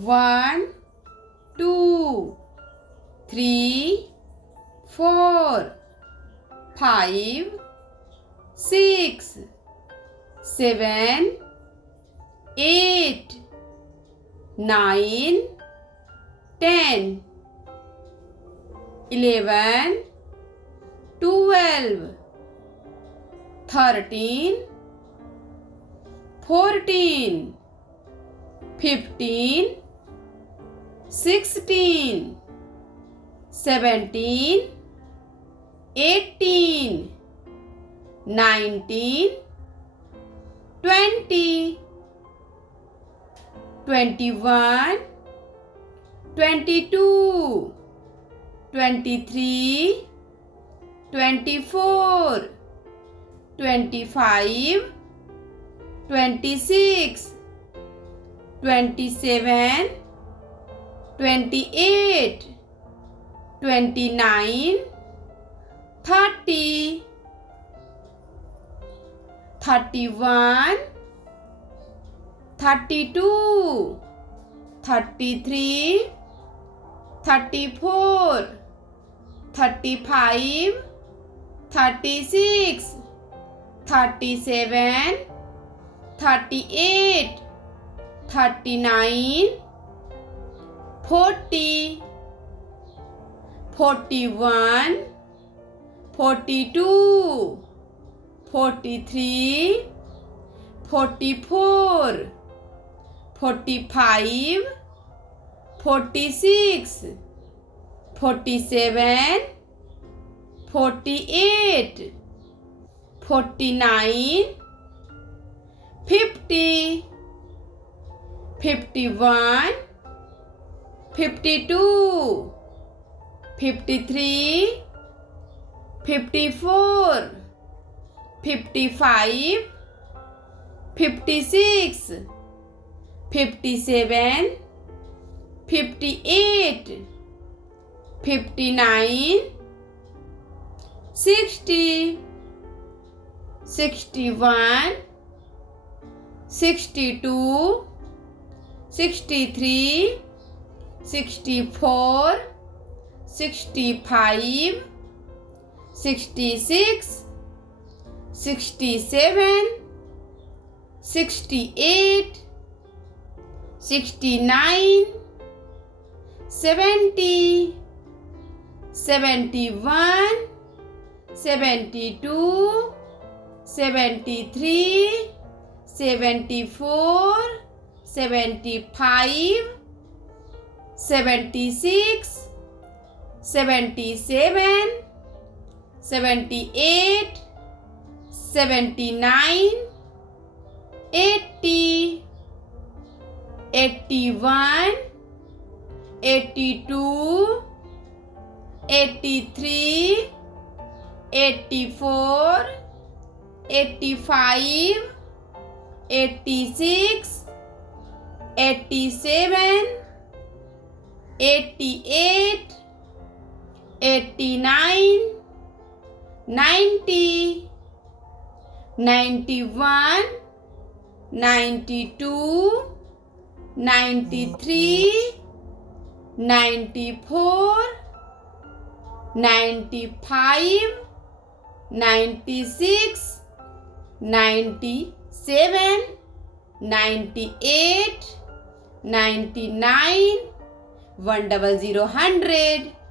1, 2, 3, 4, 5, 6, 7, 8, 9, 10, 11, 12, 13, 14, 15, 16, 17, 18, 19, 20, 21, 22, 23, 24, 25, 26, 27, 28, 29, 30, 31, 32, 33, 34, 35, 36, 37, 38, 39, 40, 41, 42, 43, 44, 45, 46, 47, 48, 49, 50, 51, 52, 53, 54, 55, 56, 57, 58, 59, 60, 61, 62, 63, 64, 65, 66, 67, 68, 69, 70, 71, 72, 73, 74, 75, 76, 77, 78, 79, 80, 81, 82, 83, 84, 85, 86, 87, 88, 89, 90, 91, 92, 93, 94, 95, 96, 97, 98, 99, 100, 100.